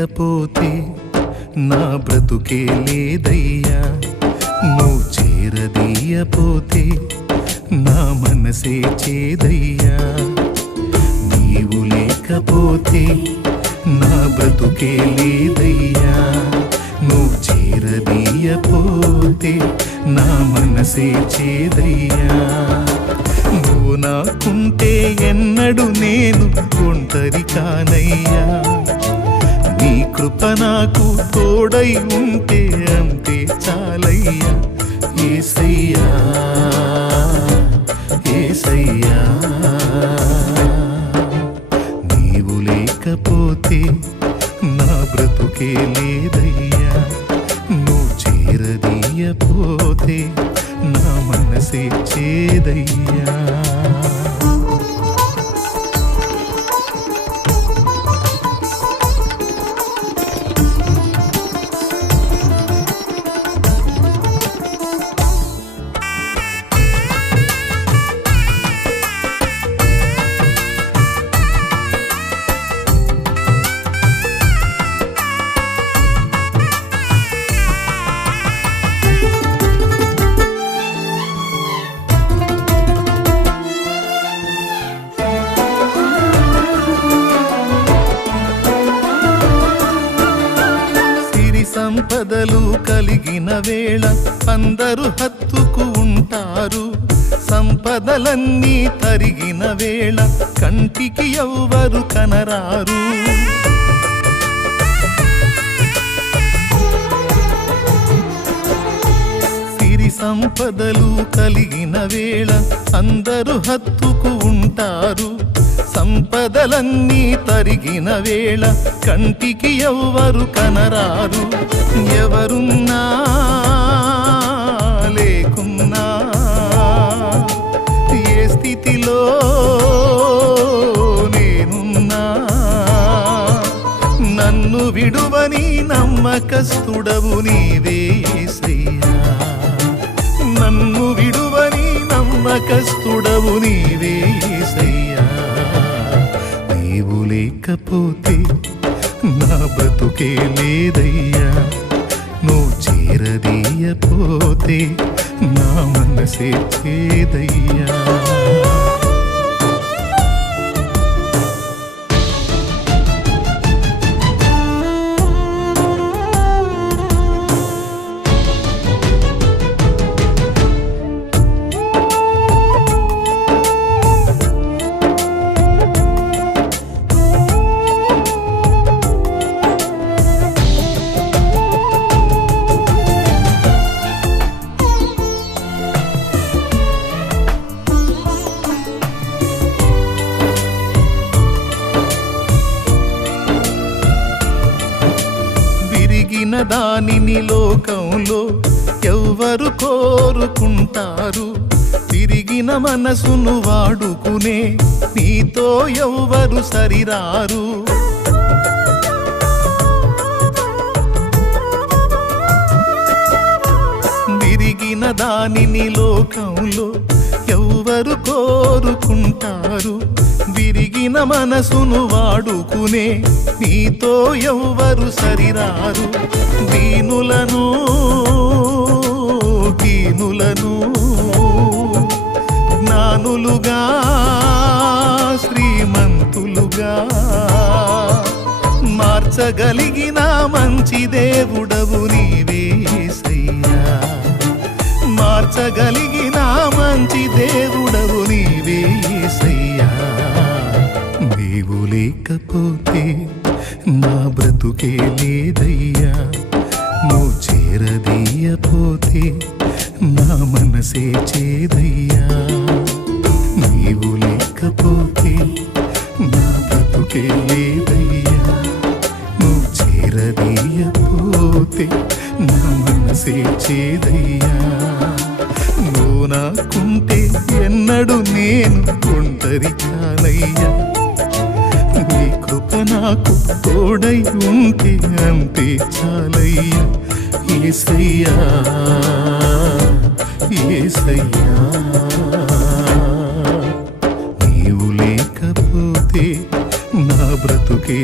లేకపోతే నా బ్రతుకే లేదయ్యా, నువ్వు చేరదీయపోతే నా మనసే చేదయ్యా. నీవు లేకపోతే నా బ్రతుకే లేదయ్యా, నువ్వు చేరదీయపోతే నా మనసే చేదయ్యా. నువ్వు నాకుంటే ఎన్నడు నేను ఒంటరి కానయ్యా, నీ కృప నాకు తోడై ఉంటే అంతే చాలయ్యా. యేసయ్యా యేసయ్యా, నీవు లేకపోతే నా బ్రతుకే లేదయ్యా, నువ్వు చేరదీయపోతే నా మనసే చేదయ్యా. సంపదలు కలిగిన వేళ అందరూ హత్తుకు ఉంటారు, సంపదలన్నీ తరిగిన వేళ కంటికి ఎవ్వరు కనరారు. సిరి సంపదలు కలిగిన వేళ అందరూ హత్తుకు ఉంటారు, సంపదలన్నీ తరిగిన వేళ కంటికి ఎవ్వరు కనరారు. ఎవరున్నా లేకున్నా ఏ స్థితిలో నేనున్నా నన్ను విడువని నమ్మకస్తుడవు నీవే యేసయ్యా, నన్ను విడువని నమ్మకస్తుడవు నీవే యేసయ్యా. నీవు లేకపోతే నా బ్రతుకే లేదయ్యా, నువ్వు చేరదీయపోతే నా మనసే చేదయ్యా. దానిని లోకంలో ఎవ్వరు కోరుకుంటారు, తిరిగిన మనసును వాడుకునే నీతో ఎవ్వరు సరిరారు. తిరిగిన దానిని లోకంలో ఎవ్వరు కోరుకుంటారు, విరిగిన మనసును వాడుకునే నీతో ఎవ్వరు సరిరారు. దీనులను దీనులను జ్ఞానులుగా శ్రీమంతులుగా మార్చగలిగిన మంచి దేవుడవు నీవే యేసయ్యా, మార్చగలిగిన మంచి దేవుడవు నీవే యేసయ్యా. నీవు లేకపోతే నా బ్రతుకే లేదయ్యా, నువ్వు చేరదీయపోతే నా మనసే చేదయ్యా. నీవు లేకపోతే నా బ్రతుకే లేదయ్యా, నువ్వు చేరదీయపోతే నా మనసే చేదయ్యా. నువ్వు నాకుంటే ఎన్నడు నేను ఒంటరి కానయ్యా, నీ కృప నాకు తోడై ఉంటే అంతే చాలయ్యా. యేసయ్యా యేసయ్యా, నీవు లేకపోతే నా బ్రతుకే